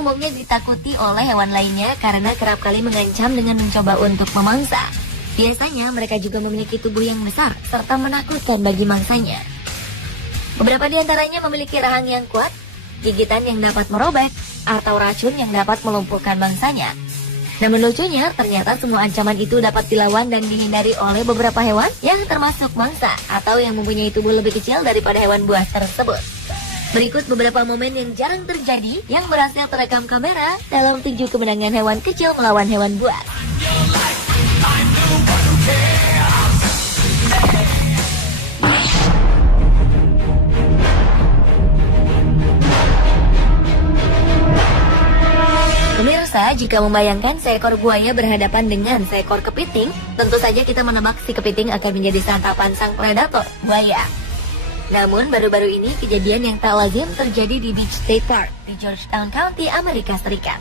umumnya ditakuti oleh hewan lainnya karena kerap kali mengancam dengan mencoba untuk memangsa. Biasanya mereka juga memiliki tubuh yang besar serta menakutkan bagi mangsanya. Beberapa di antaranya memiliki rahang yang kuat, gigitan yang dapat merobek, atau racun yang dapat melumpuhkan mangsanya. Namun lucunya, ternyata semua ancaman itu dapat dilawan dan dihindari oleh beberapa hewan yang termasuk mangsa atau yang mempunyai tubuh lebih kecil daripada hewan buas tersebut. Berikut beberapa momen yang jarang terjadi yang berhasil terekam kamera dalam 7 kemenangan hewan kecil melawan hewan buas. Pemirsa, jika membayangkan seekor buaya berhadapan dengan seekor kepiting, tentu saja kita menebak si kepiting akan menjadi santapan sang predator, buaya. Namun, baru-baru ini kejadian yang tak lazim terjadi di Beach State Park di Georgetown County, Amerika Serikat.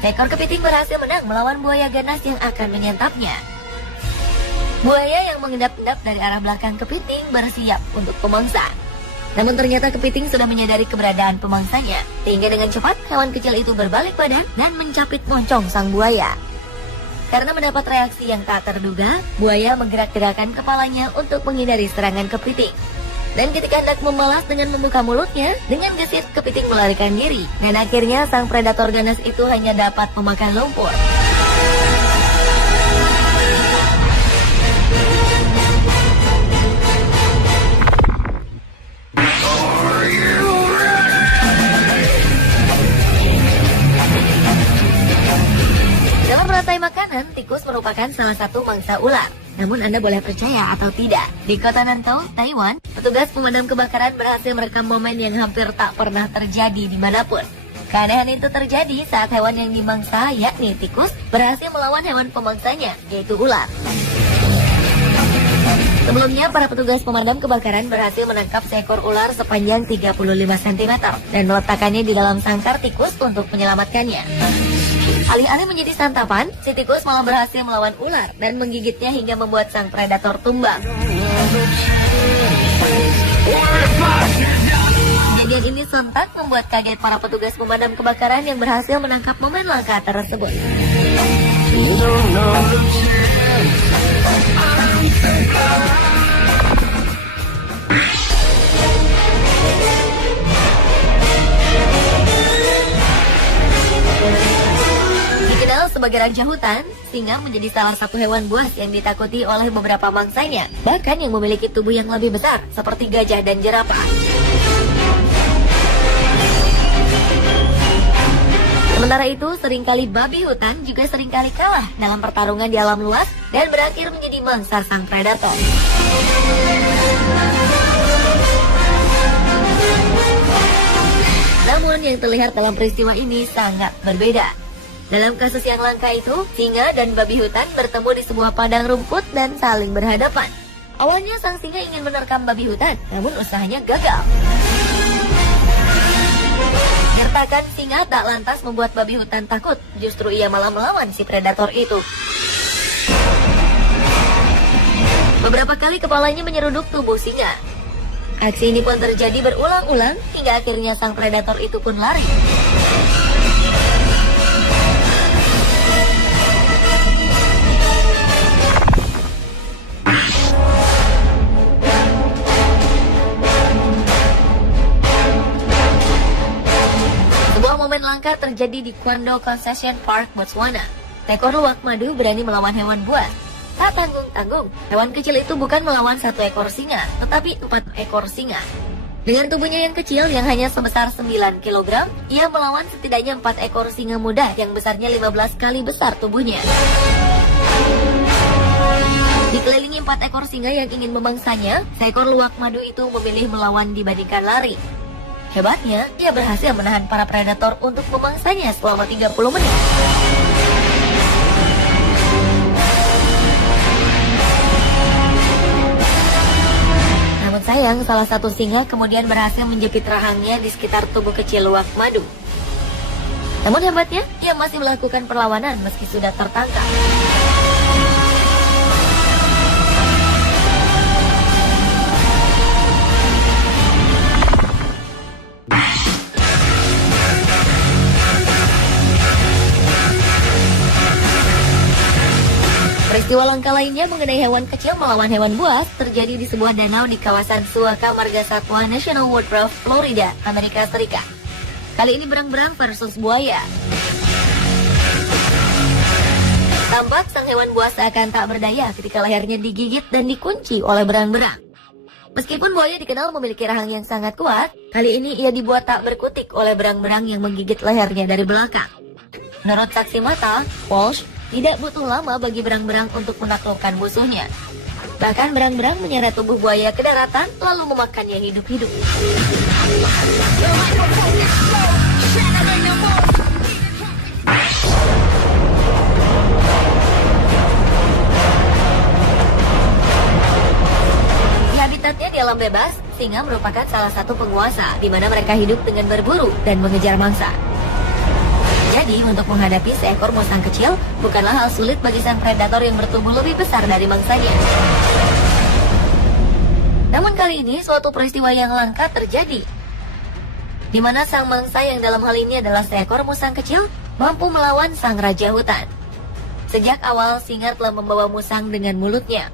Seekor kepiting berhasil menang melawan buaya ganas yang akan menyantapnya. Buaya yang mengendap-endap dari arah belakang kepiting bersiap untuk pemangsa. Namun ternyata kepiting sudah menyadari keberadaan pemangsanya, sehingga dengan cepat hewan kecil itu berbalik badan dan mencapit moncong sang buaya. Karena mendapat reaksi yang tak terduga, buaya menggerak-gerakkan kepalanya untuk menghindari serangan kepiting. Dan ketika hendak membalas dengan membuka mulutnya, dengan gesit kepiting melarikan diri. Dan akhirnya sang predator ganas itu hanya dapat memakan lumpur. Dalam rantai makanan, tikus merupakan salah satu mangsa ular. Namun Anda boleh percaya atau tidak, di kota Nantou, Taiwan, petugas pemadam kebakaran berhasil merekam momen yang hampir tak pernah terjadi dimanapun. Keanehan itu terjadi saat hewan yang dimangsa, yakni tikus, berhasil melawan hewan pemangsanya, yaitu ular. Sebelumnya, para petugas pemadam kebakaran berhasil menangkap seekor ular sepanjang 35 cm dan meletakkannya di dalam sangkar tikus untuk menyelamatkannya. Alih-alih menjadi santapan, si tikus malah berhasil melawan ular dan menggigitnya hingga membuat sang predator tumbang. Kejadian ini sontak membuat kaget para petugas pemadam kebakaran yang berhasil menangkap momen langka tersebut. Dikenal sebagai raja hutan, singa menjadi salah satu hewan buas yang ditakuti oleh beberapa mangsanya, bahkan yang memiliki tubuh yang lebih besar, seperti gajah dan jerapah. Sementara itu, seringkali babi hutan juga seringkali kalah dalam pertarungan di alam luas dan berakhir menjadi mangsa sang predator. Namun yang terlihat dalam peristiwa ini sangat berbeda. Dalam kasus yang langka itu, singa dan babi hutan bertemu di sebuah padang rumput dan saling berhadapan. Awalnya sang singa ingin menerkam babi hutan, namun usahanya gagal. Gertakan singa tak lantas membuat babi hutan takut, justru ia malah melawan si predator itu. Beberapa kali kepalanya menyeruduk tubuh singa. Aksi ini pun terjadi berulang-ulang hingga akhirnya sang predator itu pun lari. Momen langka terjadi di Kwando Concession Park, Botswana. Seekor luwak madu berani melawan hewan buas. Tak tanggung-tanggung, hewan kecil itu bukan melawan satu ekor singa, tetapi 4 ekor singa. Dengan tubuhnya yang kecil yang hanya sebesar 9 kg, ia melawan setidaknya 4 ekor singa muda yang besarnya 15 kali besar tubuhnya. Dikelilingi 4 ekor singa yang ingin memangsanya, seekor luwak madu itu memilih melawan dibandingkan lari. Hebatnya, ia berhasil menahan para predator untuk memangsanya selama 30 menit. Namun sayang, salah satu singa kemudian berhasil menjepit rahangnya di sekitar tubuh kecil luwak madu. Namun hebatnya, ia masih melakukan perlawanan meski sudah tertangkap. Peristiwa langka lainnya mengenai hewan kecil melawan hewan buas terjadi di sebuah danau di kawasan Suaka Marga Satwa National Woodruff, Florida, Amerika Serikat. Kali ini berang-berang versus buaya. Tampak sang hewan buas akan tak berdaya ketika lehernya digigit dan dikunci oleh berang-berang. Meskipun buaya dikenal memiliki rahang yang sangat kuat, kali ini ia dibuat tak berkutik oleh berang-berang yang menggigit lehernya dari belakang. Menurut saksi mata, Walsh, tidak butuh lama bagi berang-berang untuk menaklukkan musuhnya. Bahkan berang-berang menyeret tubuh buaya ke daratan lalu memakannya hidup-hidup. Di habitatnya di alam bebas, singa merupakan salah satu penguasa di mana mereka hidup dengan berburu dan mengejar mangsa. Jadi, untuk menghadapi seekor musang kecil bukanlah hal sulit bagi sang predator yang bertubuh lebih besar dari mangsanya. Namun kali ini suatu peristiwa yang langka terjadi, di mana sang mangsa yang dalam hal ini adalah seekor musang kecil mampu melawan sang raja hutan. Sejak awal singa telah membawa musang dengan mulutnya,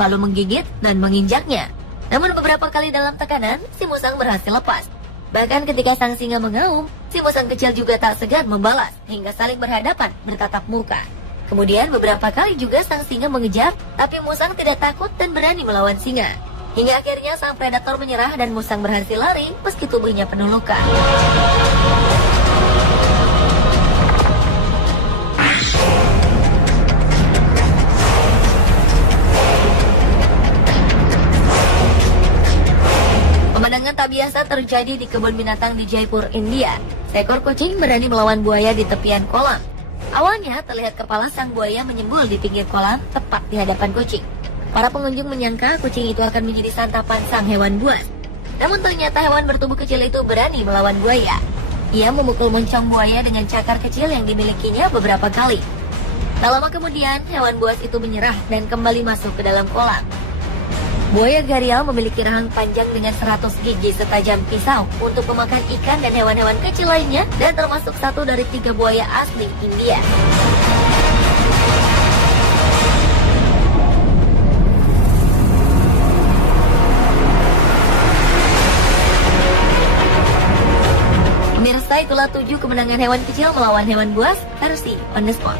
lalu menggigit dan menginjaknya. Namun beberapa kali dalam tekanan, si musang berhasil lepas. Bahkan ketika sang singa mengaum, si musang kecil juga tak segan membalas hingga saling berhadapan bertatap muka. Kemudian beberapa kali juga sang singa mengejar, tapi musang tidak takut dan berani melawan singa. Hingga akhirnya sang predator menyerah dan musang berhasil lari meski tubuhnya penuh luka. Pemandangan tak biasa terjadi di kebun binatang di Jaipur, India. Seekor kucing berani melawan buaya di tepian kolam. Awalnya terlihat kepala sang buaya menyembul di pinggir kolam tepat di hadapan kucing. Para pengunjung menyangka kucing itu akan menjadi santapan sang hewan buas. Namun ternyata hewan bertubuh kecil itu berani melawan buaya. Ia memukul moncong buaya dengan cakar kecil yang dimilikinya beberapa kali. Tak lama kemudian, hewan buas itu menyerah dan kembali masuk ke dalam kolam. Buaya gharial memiliki rahang panjang dengan 100 gigi setajam pisau untuk memakan ikan dan hewan-hewan kecil lainnya dan termasuk satu dari 3 buaya asli India. Pemirsa, itulah 7 kemenangan hewan kecil melawan hewan buas versi On The Spot.